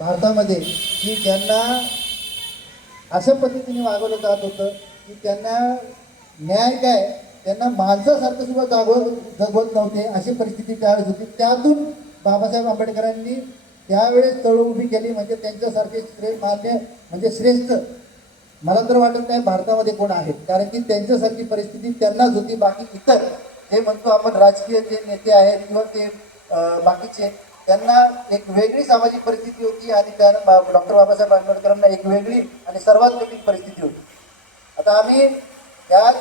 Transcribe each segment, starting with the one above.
भारतामध्ये की ज्यांना अशा पद्धतीने वागवलं जात होतं की त्यांना न्याय काय, त्यांना माणसासारखं सुद्धा जगवत नव्हते, अशी परिस्थिती त्यावेळेस होती. त्यातून बाबासाहेब आंबेडकरांनी त्यावेळेस चळवळ उभी केली. म्हणजे त्यांच्यासारखे मान्य म्हणजे श्रेष्ठ मला तर वाटत नाही भारतामध्ये कोण आहेत, कारण की त्यांच्यासारखी परिस्थिती त्यांनाच होती. बाकी इतर जे म्हणतो आपण राजकीय जे नेते आहेत किंवा ते बाकीचे, त्यांना एक वेगळी सामाजिक परिस्थिती होती आणि त्यानं डॉक्टर बाबासाहेब आंबेडकरांना एक वेगळी आणि सर्वात कठीण परिस्थिती होती. आता आम्ही याच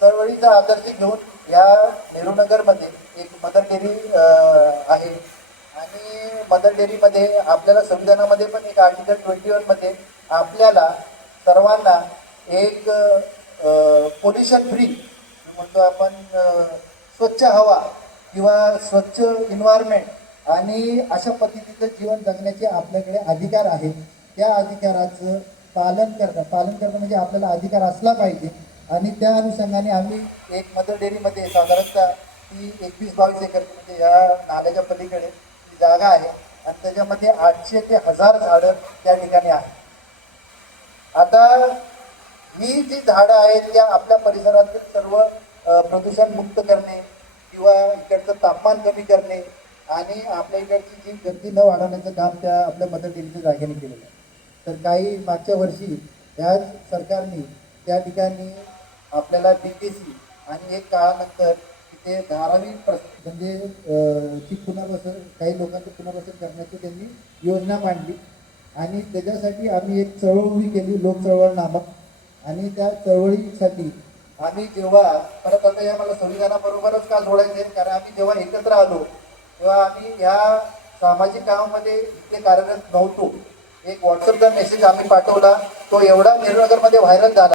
चळवळीचा आदर्श घेऊन या नेहरूनगरमध्ये एक मदर डेअरी आहे आणि मदर डेअरीमध्ये आपल्याला संविधानामध्ये पण एक आर्टिकल 21 मध्ये आपल्याला सर्वांना एक पोल्युशन फ्री म्हणतो आपण, स्वच्छ हवा किंवा स्वच्छ इन्व्हायरमेंट आणि अशा पद्धतीचं जीवन जगण्याचे आपल्याकडे अधिकार आहेत. त्या अधिकाराचं पालन करणं म्हणजे आपल्याला अधिकार असला पाहिजे. आणि त्या अनुषंगाने आम्ही एक मदर डेअरीमध्ये साधारणतः ती 21-22 एकर म्हणजे या नाल्याच्या पलीकडे ती जागा आहे आणि त्याच्यामध्ये 800 ते 1000 झाडं त्या ठिकाणी आहेत. आता ही जी झाडं आहेत त्या आपल्या परिसरातील सर्व प्रदूषण मुक्त करणे किंवा इकडचं तापमान कमी करणे आणि आपल्या इकडची जी गर्दी न वाढवण्याचं काम त्या आपल्या मदर डेअरीच्या जागेने केलेलं आहे. तर काही मागच्या वर्षी याच सरकारने त्या ठिकाणी आपल्याला DTC आणि एक काळानंतर तिथे धारावी म्हणजे ची पुनर्वसन, काही लोकांचं पुनर्वसन करण्याची त्यांनी योजना मांडली आणि त्याच्यासाठी आम्ही एक चळवळ उभी केली, लोक चळवळ नामक. आणि त्या चळवळीसाठी आम्ही जेव्हा परत आता या मला संविधानाबरोबरच का जोडायचे, कारण आम्ही जेव्हा एकत्र आलो तेव्हा आम्ही ह्या सामाजिक कामामध्ये इथे कार्यरत नव्हतो. एक व्हॉट्सअपचा मेसेज आम्ही पाठवला, तो एवढा नेहरूनगरमध्ये व्हायरल झाला